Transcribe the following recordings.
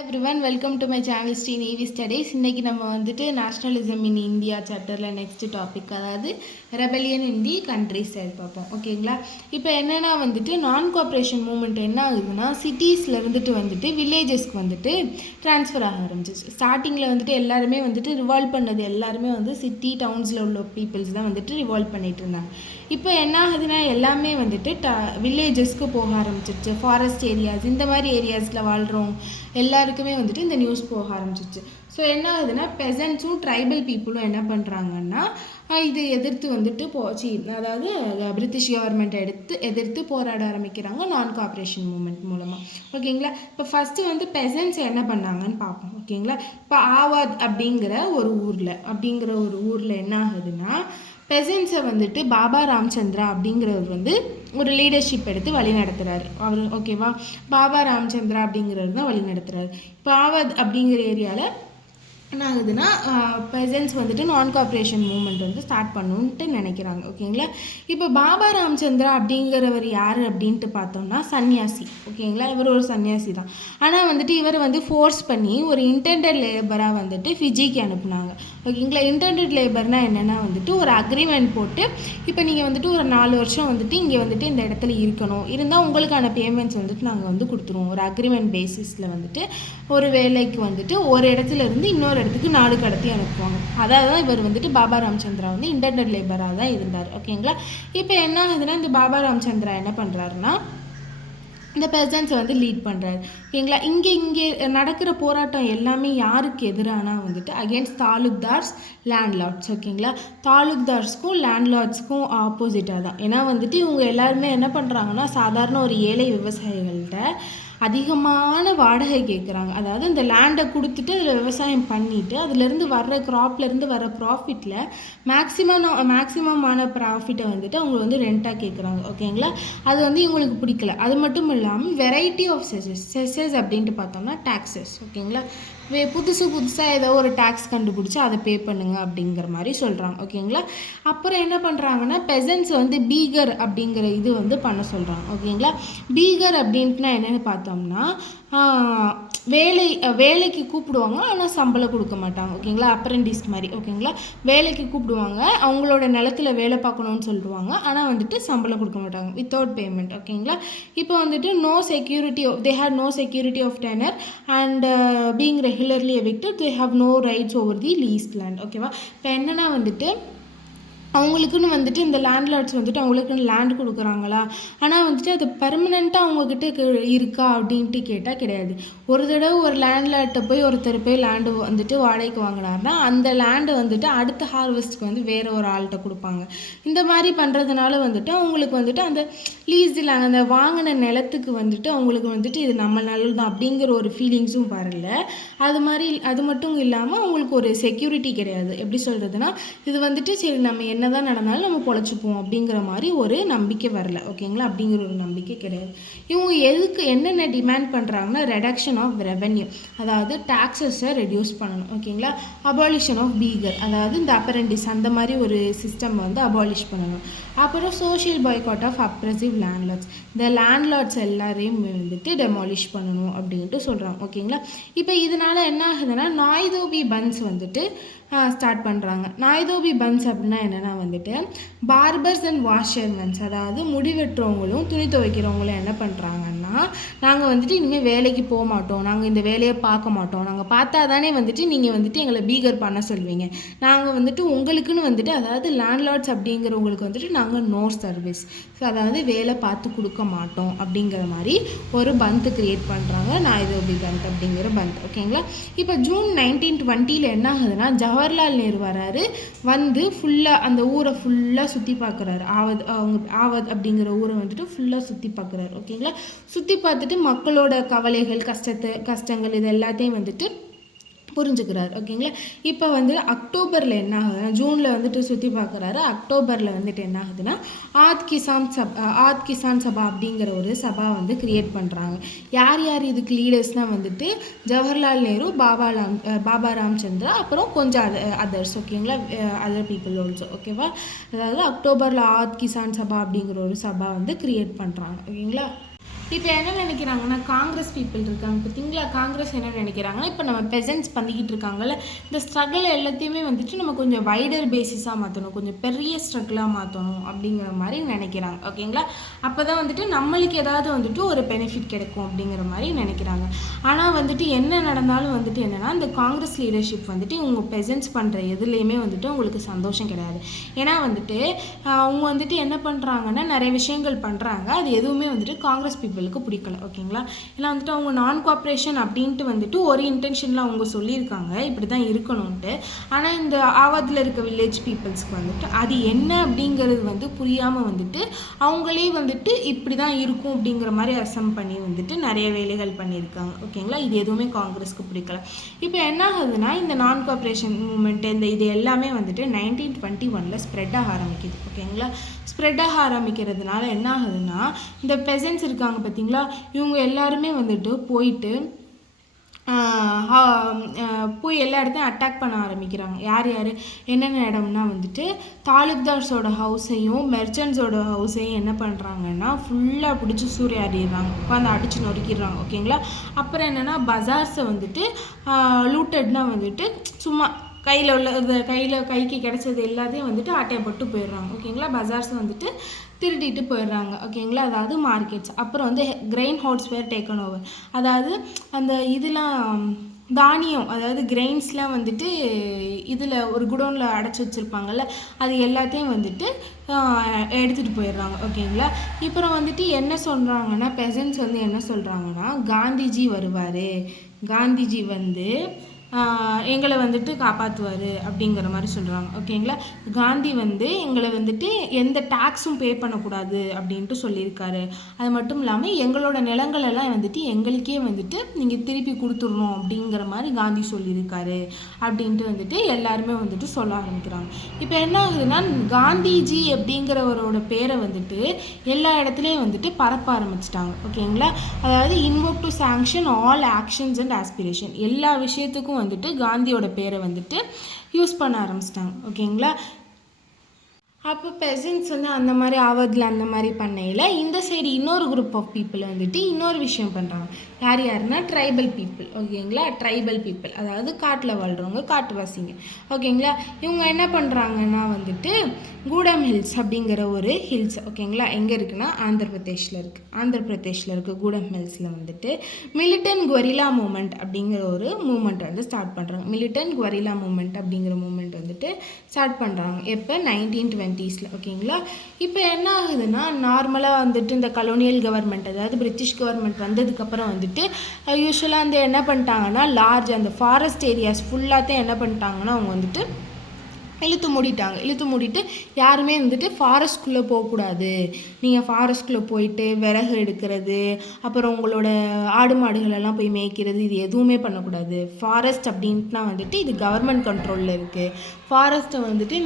Everyone welcome to my channel Sri Navy Studies. இன்றைக்கி நம்ம வந்துட்டு நேஷ்னலிசம் இன் இந்தியா சாப்டரில் நெக்ஸ்ட் டாபிக், அதாவது rebellion in the countryside பார்ப்போம். ஓகேங்களா? இப்போ என்னென்னா வந்துட்டு நான் கோஆப்ரேஷன் மூமெண்ட் என்ன ஆகுதுன்னா, சிட்டிஸில் இருந்துட்டு வந்துட்டு வில்லேஜஸ்க்கு வந்துட்டு ட்ரான்ஸ்ஃபர் ஆக ஆரம்பிச்சிச்சு. ஸ்டார்டிங்கில் வந்துட்டு எல்லாருமே வந்துட்டு ரிவால்வ் பண்ணது எல்லாருமே வந்து சிட்டி டவுன்ஸில் உள்ள பீப்புள்ஸ் தான் வந்துட்டு ரிவால்வ் பண்ணிகிட்டு இருந்தாங்க. இப்போ என்ன ஆகுதுன்னா எல்லாமே வந்துட்டு வில்லேஜஸ்க்கு போக ஆரம்பிச்சிருச்சு. ஃபாரஸ்ட் ஏரியாஸ், இந்த மாதிரி ஏரியாஸில் வாழ்கிறோம் எல்லாருக்குமே வந்துட்டு இந்த நியூஸ் போக ஆரம்பிச்சிருச்சு. ஸோ என்ன ஆகுதுன்னா பெசன்ட்ஸும் ட்ரைபல் பீப்புளும் என்ன பண்ணுறாங்கன்னா இது எதிர்த்து வந்துட்டு அதாவது பிரிட்டிஷ் கவர்மெண்ட்டை எதிர்த்து போராட ஆரம்பிக்கிறாங்க நான் கோஆப்ரேஷன் மூமெண்ட் மூலமாக. ஓகேங்களா? இப்போ ஃபஸ்ட்டு வந்து பெசன்ட்ஸ் என்ன பண்ணாங்கன்னு பார்ப்போம். ஓகேங்களா? இப்போ ஆவாத் அப்படிங்கிற ஒரு ஊரில் என்ன ஆகுதுன்னா பெசன்ட்ஸை வந்துட்டு பாபா ராம்சந்திரா அப்படிங்கிறவர் வந்து ஒரு லீடர்ஷிப் எடுத்து வழி நடத்துகிறாரு அவர். ஓகேவா? பாபா ராம்சந்திரா அப்படிங்கிறவர் தான் வழி நடத்துகிறாரு. இப்போ ஆவாத் அப்படிங்கிற ஏரியாவில் என்ன ஆகுதுன்னா பெசன்ட்ஸ் வந்துட்டு நான் கோஆப்ரேஷன் மூமெண்ட் வந்து ஸ்டார்ட் பண்ணணுன்ட்டு நினைக்கிறாங்க. ஓகேங்களா? இப்போ பாபா ராம்சந்திரா அப்படிங்கிறவர் யார் அப்படின்ட்டு பார்த்தோம்னா சன்னியாசி. ஓகேங்களா? இவர் ஒரு சன்னியாசி தான். ஆனால் வந்துட்டு இவர் வந்து ஃபோர்ஸ் பண்ணி ஒரு இன்டெண்டட் லேபராக வந்துட்டு ஃபிஜிக்கு அனுப்புனாங்க. ஓகேங்களா? இன்டெண்டட் லேபர்னால் என்னென்னா வந்துட்டு ஒரு அக்ரிமெண்ட் போட்டு இப்போ நீங்கள் வந்துட்டு ஒரு 4 வருஷம் வந்துட்டு இங்கே வந்துட்டு இந்த இடத்துல இருந்தால் உங்களுக்கான பேமெண்ட்ஸ் வந்துட்டு நாங்கள் வந்து கொடுத்துருவோம். ஒரு அக்ரிமெண்ட் பேசிஸில் வந்துட்டு ஒரு வேலைக்கு வந்துட்டு ஒரு இடத்துல இருந்து இன்னொரு இடத்துக்கு நாடு கடத்தி அனுப்புவாங்க. அதாவது தான் இவர் வந்துட்டு பாபா ராம்சந்திரா வந்து இன்டர்நெட் லேபராக தான் இருந்தார். ஓகேங்களா? இப்போ என்ன ஆகுதுன்னா இந்த பாபா ராம்சந்திரா என்ன பண்ணுறாருன்னா இந்த பெசன்ட்ஸை வந்து லீட் பண்ணுறாரு. ஓகேங்களா? இங்கே நடக்கிற போராட்டம் எல்லாமே யாருக்கு எதிரானா வந்துட்டு அகேன்ஸ்ட் தாலுக்தார்ஸ், லேண்ட்லார்ட்ஸ். ஓகேங்களா? தாலுக்தார்ஸ்க்கும் லேண்ட்லார்ட்ஸ்க்கும் ஆப்போசிட்டாக தான். ஏன்னா வந்துட்டு இவங்க எல்லாருமே என்ன பண்ணுறாங்கன்னா சாதாரண ஒரு ஏழை விவசாயிகள்கிட்ட அதிகமான வாடகை கேட்குறாங்க. அதாவது இந்த லேண்டை கொடுத்துட்டு அதில் விவசாயம் பண்ணிவிட்டு அதுலேருந்து வர்ற க்ராப்லேருந்து வர ப்ராஃபிட்டில் மேக்ஸிமமான ப்ராஃபிட்டை வந்துட்டு அவங்க வந்து ரெண்ட்டாக கேட்குறாங்க. ஓகேங்களா? அது வந்து இவங்களுக்கு பிடிக்கல. அது மட்டும் இல்லாமல் வெரைட்டி ஆஃப் செஸஸ் அப்படின்ட்டு பார்த்தோம்னா டேக்ஸஸ். ஓகேங்களா? புதுசாக ஏதோ ஒரு டேக்ஸ் கண்டுபிடிச்சி அதை பே பண்ணுங்க அப்படிங்கிற மாதிரி சொல்கிறாங்க. ஓகேங்களா? அப்புறம் என்ன பண்ணுறாங்கன்னா பெசன்ட்ஸ் வந்து பீகர் அப்படிங்கிற இது வந்து பண்ண சொல்கிறாங்க. ஓகேங்களா? பீகர் அப்படின்ட்டுனா என்னென்னு பார்த்தோம்னா வேலைக்கு கூப்பிடுவாங்க, ஆனால் சம்பளம் கொடுக்க மாட்டாங்க. ஓகேங்களா? அப்ரெண்டிஸ் மாதிரி. ஓகேங்களா? வேலைக்கு கூப்பிடுவாங்க, அவங்களோட நிலத்தில் வேலை பார்க்கணுன்னு சொல்லுவாங்க, ஆனால் வந்துட்டு சம்பளம் கொடுக்க மாட்டாங்க, வித்தவுட் பேமெண்ட். ஓகேங்களா? இப்போ வந்துட்டு they had no security of tenure and being regularly evicted, they have no rights over the leased land. ஓகேவா? இப்போ என்னென்னா வந்துட்டு அவங்களுக்குன்னு வந்துட்டு இந்த லேண்ட்லார்ட்ஸ் வந்துட்டு அவங்களுக்குன்னு லேண்ட் கொடுக்குறாங்களா, ஆனால் வந்துட்டு அது பர்மனெண்ட்டாக அவங்கக்கிட்ட இருக்கா அப்படின்ட்டு கேட்டால் கிடையாது. ஒரு தடவை ஒரு லேண்ட்லார்ட்டை ஒருத்தர் போய் லேண்டு வந்துட்டு வாடகைக்கு வாங்கினார்னா அந்த லேண்டு வந்துட்டு அடுத்த ஹார்வெஸ்ட்டுக்கு வந்து வேறு ஒரு ஆள்கிட்ட கொடுப்பாங்க. இந்த மாதிரி பண்ணுறதுனால வந்துட்டு அவங்களுக்கு வந்துட்டு அந்த லீஸில் அந்த வாங்கின நிலத்துக்கு வந்துட்டு அவங்களுக்கு வந்துட்டு இது நம்ம நல்லது தான் அப்படிங்கிற ஒரு ஃபீலிங்ஸும் வரல. அது மட்டும் இல்லாமல் அவங்களுக்கு ஒரு செக்யூரிட்டி கிடையாது. எப்படி சொல்கிறதுனா இது வந்துட்டு சரி நம்ம என்னதான் நடந்தாலும் நம்ம பொழைச்சிப்போம் அப்படிங்கிற மாதிரி ஒரு நம்பிக்கை வரல. ஓகேங்களா? அப்படிங்கிற ஒரு நம்பிக்கை கிடையாது. இவங்க என்னென்ன டிமாண்ட் பண்ணுறாங்கன்னா ரெடக்ஷன் ஆஃப் ரெவென்யூ, அதாவது டாக்ஸஸை ரெடியூஸ் பண்ணணும். ஓகேங்களா? அபாலிஷன் ஆஃப் பீகர், அதாவது இந்த அப்ரெண்டிஸ் அந்த மாதிரி ஒரு சிஸ்டம் வந்து அபாலிஷ் பண்ணணும். அப்புறம் social boycott of oppressive landlords, இந்த லேண்ட்லார்ட்ஸ் எல்லாரையும் வந்துட்டு டெமாலிஷ் பண்ணணும் அப்படின்ட்டு சொல்கிறாங்க. ஓகேங்களா? இப்போ இதனால் என்ன ஆகுதுன்னா நாய்தோபி பன்ஸ் வந்துட்டு ஸ்டார்ட் பண்ணுறாங்க. நாய்தோபி பன்ஸ் அப்படின்னா என்னென்னா வந்துட்டு பார்பர்ஸ் அண்ட் வாஷர்மென்ஸ், அதாவது முடி வெட்டுறவங்களும் துணி துவைக்கிறவங்களும் என்ன பண்ணுறாங்கன்னா நாங்கள் வந்துட்டு இனிமேல் வேலைக்கு போக மாட்டோம், நாங்கள் இந்த வேலையை பார்க்க மாட்டோம், நாங்கள் பார்த்தா தானே வந்துட்டு நீங்கள் வந்துட்டு எங்களை பீகர் பண்ண சொல்வீங்க, நாங்கள் வந்துட்டு உங்களுக்குன்னு வந்துட்டு அதாவது லேண்ட்லார்ட்ஸ் அப்படிங்கிறவங்களுக்கு வந்துட்டு நாங்கள் நோ சர்வீஸ், அதாவது வேலை பார்த்து கொடுக்க மாட்டோம் அப்படிங்கிற மாதிரி ஒரு பந்த் கிரியேட் பண்ணுறாங்க, நாய்தோபி பந்த் அப்படிங்கிற பந்த். ஓகேங்களா? இப்போ ஜூன் 1920 என்ன ஆகுதுன்னா ஜவஹர்லால் நேரு வராரு, வந்து ஃபுல்லாக அந்த ஊரை ஃபுல்லாக சுற்றி பார்க்குறாரு. ஆவத் அப்படிங்கிற ஊரை வந்துட்டு ஃபுல்லாக சுற்றி பார்க்குறாரு. ஓகேங்களா? சுற்றி பார்த்துட்டு மக்களோட கவலைகள் கஷ்டங்கள் இது எல்லாத்தையும் வந்துட்டு புரிஞ்சுக்கிறாரு. ஓகேங்களா? இப்போ வந்து அக்டோபரில் என்ன ஆகுதுன்னா ஜூனில் வந்துட்டு சுற்றி பார்க்குறாரு, அக்டோபரில் வந்துட்டு என்ன ஆகுதுன்னா ஆத் கிசான் சபா அப்படிங்கிற ஒரு சபா வந்து கிரியேட் பண்ணுறாங்க. யார் இதுக்கு லீடர்ஸ்னால் வந்துட்டு ஜவஹர்லால் நேரு, பாபா ராம்சந்திரா, அப்புறம் கொஞ்சம் அதர்ஸ். ஓகேங்களா? Other people also. ஓகேவா? அதாவது அக்டோபரில் ஆத் கிசான் சபா அப்படிங்கிற ஒரு சபா வந்து கிரியேட் பண்ணுறாங்க. ஓகேங்களா? இப்போ என்ன நினைக்கிறாங்கன்னா, காங்கிரஸ் பீப்புள் இருக்காங்க பார்த்தீங்களா, காங்கிரஸ் என்ன நினைக்கிறாங்கன்னா, இப்போ நம்ம பெசன்ட்ஸ் பண்ணிக்கிட்டு இருக்காங்கல்ல, இந்த ஸ்ட்ரகிள் எல்லாத்தையுமே வந்துட்டு நம்ம கொஞ்சம் வைடர் பேசிஸாக மாற்றணும், கொஞ்சம் பெரிய ஸ்ட்ரகிளாக மாற்றணும் அப்படிங்கிற மாதிரி நினைக்கிறாங்க. ஓகேங்களா, அப்போ தான் வந்துட்டு நம்மளுக்கு ஏதாவது வந்துட்டு ஒரு பெனிஃபிட் கிடைக்கும் அப்படிங்கிற மாதிரி நினைக்கிறாங்க. ஆனால் வந்துட்டு என்ன நடந்தாலும் வந்துட்டு என்னென்னா, இந்த காங்கிரஸ் லீடர்ஷிப் வந்துட்டு இவங்க பெசன்ட்ஸ் பண்ணுற எதுலேயுமே வந்துட்டு உங்களுக்கு சந்தோஷம் கிடையாது. ஏன்னா வந்துட்டு அவங்க வந்துட்டு என்ன பண்ணுறாங்கன்னா, நிறைய விஷயங்கள் பண்ணுறாங்க, அது எதுவுமே வந்துட்டு காங்கிரஸ் பீப்புளுக்கு பிடிக்கல. ஓகேங்களா, ஏன்னா வந்துட்டு அவங்க நான் கோஆப்ரேஷன் அப்படின்ட்டு வந்துட்டு ஒரு இன்டென்ஷனில் அவங்க சொல்லியிருக்காங்க இப்படி தான் இருக்கணும்ன்ட்டு. ஆனால் இந்த ஆவாத்தில் இருக்க வில்லேஜ் பீப்புள்ஸ்க்கு வந்துட்டு அது என்ன அப்படிங்கிறது வந்து புரியாமல் வந்துட்டு அவங்களே வந்துட்டு இப்படி தான் இருக்கும் அப்படிங்கிற மாதிரி அசம் பண்ணி வந்துட்டு நிறைய வேலைகள் பண்ணியிருக்காங்க. ஓகேங்களா, இது எதுவுமே காங்கிரஸ்க்கு பிடிக்கல. இப்போ என்ன ஆகுதுன்னா, இந்த நான் கோஆப்ரேஷன் மூமெண்ட் இது எல்லாமே வந்துட்டு 1921 ஸ்ப்ரெட் ஆக ஆரம்பிக்குது. ஓகேங்களா, ஸ்ப்ரெட் ஆக ஆரம்பிக்கிறதுனால என்ன ஆகுதுன்னா, இந்த பெசன்ட்ஸ் இருக்காங்க பார்த்தீங்களா, இவங்க எல்லாருமே வந்துட்டு போயிட்டு போய் எல்லா இடத்தையும் அட்டாக் பண்ண ஆரம்பிக்கிறாங்க. யார் என்னென்ன இடம்னா வந்துட்டு தாலுக்தார்ஸோட ஹவுஸையும் மெர்ச்சன்ட்ஸோட ஹவுஸையும் என்ன பண்ணுறாங்கன்னா ஃபுல்லாக பிடிச்சி சூறையாடிடுறாங்க, உட்காந்து அடித்து நொறுக்கிடுறாங்க. ஓகேங்களா, அப்புறம் என்னென்னா பஜார்ஸை வந்துட்டு லூட்டட்னா வந்துட்டு சும்மா கையில் உள்ள கைக்கு கிடைச்சது எல்லாத்தையும் வந்துட்டு ஆட்டையப்பட்டு போயிடுறாங்க. ஓகேங்களா, பஜார்ஸை வந்துட்டு திருடிட்டு போயிடுறாங்க. ஓகேங்களா, அதாவது மார்க்கெட்ஸ். அப்புறம் வந்து grain house were taken over, அதாவது அந்த இதெல்லாம் தானியம், அதாவது கிரெயின்ஸ்லாம் வந்துட்டு இதில் ஒரு குடோனில் அடைச்சி வச்சுருப்பாங்கள்ல, அது எல்லாத்தையும் வந்துட்டு எடுத்துகிட்டு போயிடுறாங்க. ஓகேங்களா, அப்புறம் வந்துட்டு என்ன சொல்கிறாங்கன்னா, பெசன்ட்ஸ் வந்து என்ன சொல்கிறாங்கன்னா, காந்திஜி வருவார், காந்திஜி வந்து எங்களை வந்துட்டு காப்பாற்றுவார் அப்படிங்கிற மாதிரி சொல்கிறாங்க. ஓகேங்களா, காந்தி வந்து எங்களை வந்துட்டு எந்த டேக்ஸும் பே பண்ணக்கூடாது அப்படின்ட்டு சொல்லியிருக்காரு. அது மட்டும் இல்லாமல் எங்களோட நிலங்களெல்லாம் வந்துட்டு எங்களுக்கே வந்துட்டு நீங்கள் திருப்பி கொடுத்துடணும் அப்படிங்கிற மாதிரி காந்தி சொல்லியிருக்காரு அப்படின்ட்டு வந்துட்டு எல்லாருமே வந்துட்டு சொல்ல ஆரம்பிக்கிறாங்க. இப்போ என்ன ஆகுதுன்னா, காந்திஜி அப்படிங்கிறவரோட பேரை வந்துட்டு எல்லா இடத்துலையும் வந்துட்டு பரப்ப ஆரம்பிச்சிட்டாங்க. ஓகேங்களா, அதாவது invoke to sanction all actions and aspiration, எல்லா விஷயத்துக்கும் வந்துட்டு காந்தியோட பேரை வந்துட்டு யூஸ் பண்ண ஆரம்பிச்சிட்டாங்க. ஓகேங்களா, அப்போ பெசன்ட்ஸ் வந்து அந்த மாதிரி ஆவதில் அந்த மாதிரி பண்ணையில் இந்த சைடு இன்னொரு குரூப் ஆஃப் பீப்புள் வந்துட்டு இன்னொரு விஷயம் பண்ணுறாங்க. யாருன்னா ட்ரைபல் பீப்புள். ஓகேங்களா, ட்ரைபல் பீப்புள் அதாவது காட்டில் வாழ்கிறவங்க, காட்டுவாசிங்க. ஓகேங்களா, இவங்க என்ன பண்ணுறாங்கன்னா வந்துட்டு கூடம் ஹில்ஸ் அப்படிங்கிற ஒரு ஹில்ஸ். ஓகேங்களா, எங்கே இருக்குன்னா ஆந்திர பிரதேஷில் இருக்குது. கூடம் ஹில்ஸில் வந்துட்டு மிலிட்டன் கொரில்லா மூமெண்ட் அப்படிங்கிற ஒரு மூமெண்ட் வந்து ஸ்டார்ட் பண்ணுறாங்க. மிலிட்டன் கொரில்லா மூமெண்ட் அப்படிங்கிற மூமெண்ட் வந்துட்டு ஸ்டார்ட் பண்ணுறாங்க. எப்போ 1920s. ஓகேங்களா, இப்போ என்ன ஆகுதுன்னா, நார்மலாக வந்துட்டு இந்த கலோனியல் கவர்மெண்ட், அதாவது பிரிட்டிஷ் கவர்மெண்ட் வந்ததுக்கப்புறம் வந்துட்டு யூஸ்வலாக வந்து என்ன பண்ணிட்டாங்கன்னா, லார்ஜ் அந்த ஃபாரஸ்ட் ஏரியாஸ் ஃபுல்லாத்தையும் என்ன பண்ணிட்டாங்கன்னா அவங்க வந்துட்டு இழுத்து மூடிட்டு யாருமே வந்துட்டு ஃபாரஸ்ட்குள்ளே போகக்கூடாது, நீங்கள் ஃபாரஸ்ட்குள்ளே போயிட்டு விறகு எடுக்கிறது, அப்புறம் உங்களோட ஆடு மாடுகளெல்லாம் போய் மேய்க்கிறது, இது எதுவுமே பண்ணக்கூடாது. ஃபாரஸ்ட் அப்படின்ட்டுனா வந்துட்டு இது கவர்மெண்ட் கண்ட்ரோலில் இருக்குது. ஃபாரஸ்ட்டை வந்துட்டு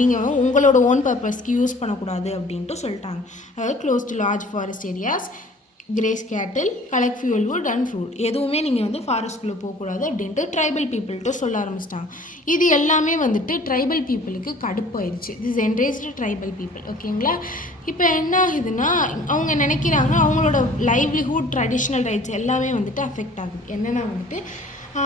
நீங்கள் உங்களோட ஓன் பர்பஸ்க்கு யூஸ் பண்ணக்கூடாது அப்படின்ட்டு சொல்லிட்டாங்க. அதாவது close to large forest areas, graze cattle, collect fuel wood and fruit, எதுவுமே நீங்கள் வந்து ஃபாரஸ்ட்குள்ளே போகக்கூடாது அப்படின்ட்டு ட்ரைபல் பீப்புள்கிட்ட சொல்ல ஆரம்பிச்சிட்டாங்க. இது எல்லாமே வந்துட்டு ட்ரைபல் பீப்புளுக்கு கடுப்பாயிருச்சு. This enraged tribal people. ஓகேங்களா, இப்போ என்ன ஆகுதுன்னா, அவங்க நினைக்கிறாங்க அவங்களோட லைவ்லிஹுட், ட்ரெடிஷ்னல் ரைட்ஸ் எல்லாமே வந்துட்டு அஃபெக்ட் ஆகுது. என்னென்னா வந்துட்டு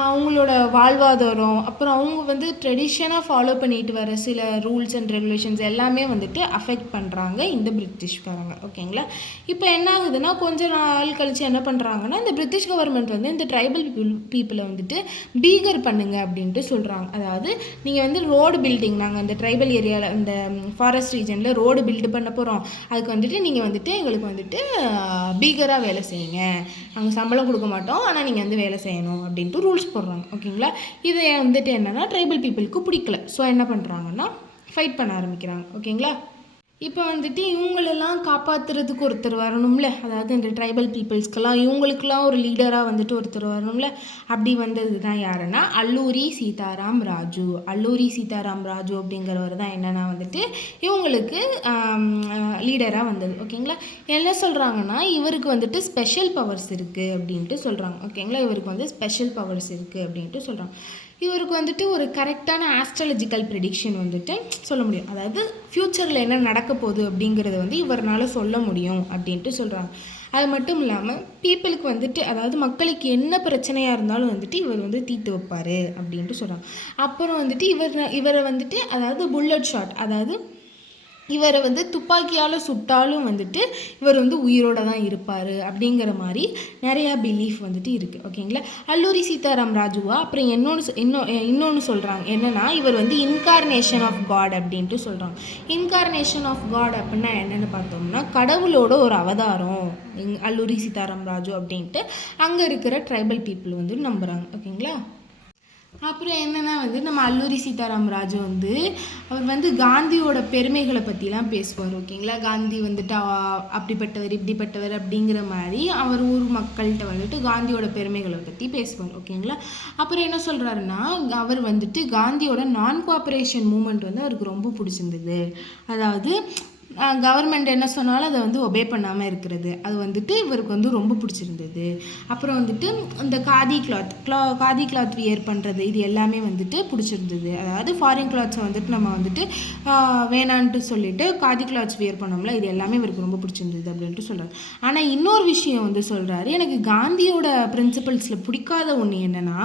அவங்களோட வாழ்வாதாரம், அப்புறம் அவங்க வந்து ட்ரெடிஷனாக ஃபாலோ பண்ணிட்டு வர சில ரூல்ஸ் அண்ட் ரெகுலேஷன்ஸ் எல்லாமே வந்துட்டு அஃபெக்ட் பண்ணுறாங்க இந்த பிரிட்டிஷ்காரங்க. ஓகேங்களா, இப்போ என்ன ஆகுதுன்னா, கொஞ்ச நாள் கழித்து என்ன பண்ணுறாங்கன்னா, இந்த பிரிட்டிஷ் கவர்மெண்ட் வந்து இந்த ட்ரைபல் பீப்புளை வந்துட்டு பீகர் பண்ணுங்க அப்படின்ட்டு சொல்கிறாங்க. அதாவது நீங்கள் வந்து ரோடு பில்டிங், நாங்கள் அந்த ட்ரைபல் ஏரியாவில் இந்த ஃபாரஸ்ட் ரீஜனில் ரோடு பில்டு பண்ண போகிறோம், அதுக்கு வந்துட்டு நீங்கள் வந்துட்டு எங்களுக்கு வந்துட்டு பீகராக வேலை செய்யுங்க, நாங்கள் சம்பளம் கொடுக்க மாட்டோம், ஆனால் நீங்கள் வந்து வேலை செய்யணும் அப்படின்ட்டு ரூல்ஸ் போடுறாங்க. ஓகேங்களா, இதை வந்துட்டு என்னென்னா ட்ரைபல் பீப்புளுக்கு பிடிக்கல. ஸோ என்ன பண்ணுறாங்கன்னா ஃபைட் பண்ண ஆரம்பிக்கிறாங்க. ஓகேங்களா, இப்போ வந்துட்டு இவங்களெல்லாம் காப்பாற்றுறதுக்கு ஒருத்தர் வரணும்ல, அதாவது இந்த ட்ரைபல் பீப்புள்ஸ்க்கெல்லாம் இவங்களுக்கெல்லாம் ஒரு லீடராக வந்துட்டு ஒருத்தர் வரணும்ல. அப்படி வந்தது தான் யாருன்னா அல்லூரி சீதாராம் ராஜு. அல்லூரி சீதாராம் ராஜு அப்படிங்கிறவர் தான் என்னென்னா வந்துட்டு இவங்களுக்கு லீடராக வந்தது. ஓகேங்களா, என்ன சொல்கிறாங்கன்னா, இவருக்கு வந்துட்டு ஸ்பெஷல் பவர்ஸ் இருக்குது அப்படின்ட்டு சொல்கிறாங்க. ஓகேங்களா, இவருக்கு வந்து ஸ்பெஷல் பவர்ஸ் இருக்குது அப்படின்ட்டு சொல்கிறாங்க. இவருக்கு வந்துட்டு ஒரு கரெக்டான ஆஸ்ட்ராலஜிக்கல் ப்ரெடிக்ஷன் வந்துட்டு சொல்ல முடியும், அதாவது ஃப்யூச்சரில் என்ன நடக்க போகுது அப்படிங்கிறத வந்து இவரால் சொல்ல முடியும் அப்படின்ட்டு சொல்கிறாங்க. அது மட்டும் இல்லாமல் பீப்புளுக்கு வந்துட்டு அதாவது மக்களுக்கு என்ன பிரச்சனையாக இருந்தாலும் வந்துட்டு இவர் வந்து தீர்த்து வைப்பார் அப்படின்ட்டு சொல்கிறாங்க. அப்புறம் வந்துட்டு இவரை வந்துட்டு அதாவது புல்லட் ஷாட் அதாவது இவரை வந்து துப்பாக்கியால் சுட்டாலும் வந்துட்டு இவர் வந்து உயிரோடு தான் இருப்பார் அப்படிங்கிற மாதிரி நிறையா பிலீஃப் வந்துட்டு இருக்குது. ஓகேங்களா. அல்லூரி சீதாராம் ராஜுவா அப்புறம் இன்னொன்று சொல்கிறாங்க என்னென்னா இவர் வந்து இன்கார்னேஷன் ஆஃப் காட் அப்படின்ட்டு சொல்கிறாங்க. இன்கார்னேஷன் ஆஃப் காட் அப்படின்னா என்னென்னு பார்த்தோம்னா கடவுளோட ஒரு அவதாரம் அல்லூரி சீதாராம் ராஜு அப்படின்ட்டு அங்கே இருக்கிற ட்ரைபல் பீப்புள் வந்து நம்புகிறாங்க. ஓகேங்களா. அப்புறம் என்னென்னா வந்து நம்ம அல்லூரி சீதாராம் ராஜு வந்து அவர் வந்து காந்தியோட பெருமைகளை பற்றிலாம் பேசுவார். ஓகேங்களா. காந்தி வந்துட்டு அப்படிப்பட்டவர் இப்படிப்பட்டவர் அப்படிங்கிற மாதிரி அவர் ஊர் மக்கள்கிட்ட வந்துட்டு காந்தியோட பெருமைகளை பற்றி பேசுவார். ஓகேங்களா. அப்புறம் என்ன சொல்கிறாருன்னா அவர் வந்துட்டு காந்தியோட நான் கோஆப்ரேஷன் மூமெண்ட் வந்து அவருக்கு ரொம்ப பிடிச்சிருந்தது. அதாவது கவர்மெண்ட் என்ன சொன்னாலும் அதை வந்து ஒபே பண்ணாமல் இருக்கிறது அது வந்துட்டு இவருக்கு வந்து ரொம்ப பிடிச்சிருந்தது. அப்புறம் வந்துட்டு இந்த காதி கிளாத் வியர் பண்ணுறது இது எல்லாமே வந்துட்டு பிடிச்சிருந்தது. அதாவது ஃபாரின் கிளாத்ஸை வந்துட்டு நம்ம வந்துட்டு வேணான்ட்டு சொல்லிட்டு காதி கிளாத்ஸ் வியர் பண்ணோம்ல இது எல்லாமே இவருக்கு ரொம்ப பிடிச்சிருந்தது அப்படின்ட்டு சொல்கிறார். ஆனால் இன்னொரு விஷயம் வந்து சொல்கிறாரு எனக்கு காந்தியோட பிரின்சிபல்ஸில் பிடிக்காத ஒன்று என்னென்னா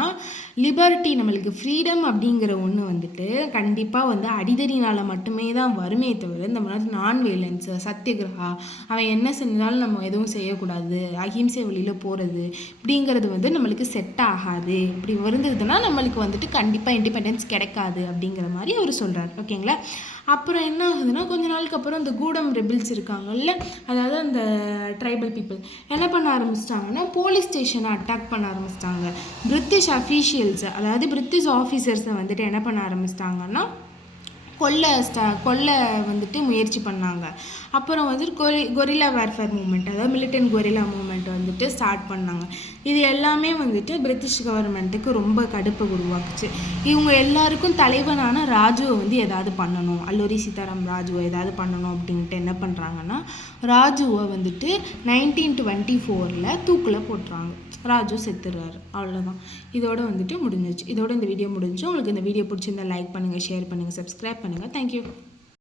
லிபர்ட்டி நம்மளுக்கு ஃப்ரீடம் அப்படிங்கிற ஒன்று வந்துட்டு கண்டிப்பாக வந்து அடிதடினால் மட்டுமே தான் வருமே தவிர இந்த மாதிரி நான் வைலன்ஸு சத்தியகிரகா அவன் என்ன செஞ்சாலும் நம்ம எதுவும் செய்யக்கூடாது அஹிம்சை வழியில் போகிறது இப்படிங்கிறது வந்து நம்மளுக்கு செட் ஆகாது. இப்படி வருந்ததுன்னா நம்மளுக்கு வந்துட்டு கண்டிப்பாக இண்டிபெண்டன்ஸ் கிடைக்காது அப்படிங்கிற மாதிரி அவர் சொல்கிறார். ஓகேங்களா. அப்புறம் என்ன ஆகுதுன்னா கொஞ்ச நாளுக்கு அப்புறம் இந்த கூடம் ரெபிள்ஸ் இருக்காங்கல்ல அதாவது அந்த ட்ரைபல் பீப்புள் என்ன பண்ண ஆரம்பிச்சிட்டாங்கன்னா போலீஸ் ஸ்டேஷனை அட்டாக் பண்ண ஆரம்பிச்சிட்டாங்க. பிரிட்டிஷ் அஃபீஷியல்ஸ் அதாவது பிரிட்டிஷ் ஆஃபீஸர்ஸை வந்துட்டு என்ன பண்ண ஆரம்பிச்சிட்டாங்கன்னா கொல்ல வந்துட்டு முயற்சி பண்ணாங்க. அப்புறம் வந்துட்டு கொரில்லா வார்ஃபேர் மூமெண்ட் அதாவது மிலிட்டன்ட் கொரில்லா மூமெண்ட் வந்துட்டு ஸ்டார்ட் பண்ணாங்க. இது எல்லாமே வந்துட்டு பிரிட்டிஷ் கவர்மெண்ட்டுக்கு ரொம்ப கடுப்பை உருவாக்குச்சு. இவங்க எல்லாருக்கும் தலைவனான ராஜுவை வந்து எதாவது பண்ணணும் அல்லூரி சீதாராம் ராஜுவை எதாவது பண்ணணும் அப்படின்ட்டு என்ன பண்ணுறாங்கன்னா ராஜுவை வந்துட்டு 1924 தூக்கில் போட்டுறாங்க. ராஜு செத்துடுறாரு. அவ்வளோதான். இதோட வந்துட்டு முடிஞ்சிச்சு. இதோட இந்த வீடியோ முடிஞ்சு. உங்களுக்கு இந்த வீடியோ பிடிச்சிருந்தா லைக் பண்ணுங்கள் ஷேர் பண்ணுங்கள் சப்ஸ்கிரைப் பண்ணுங்கள். தேங்க்யூ.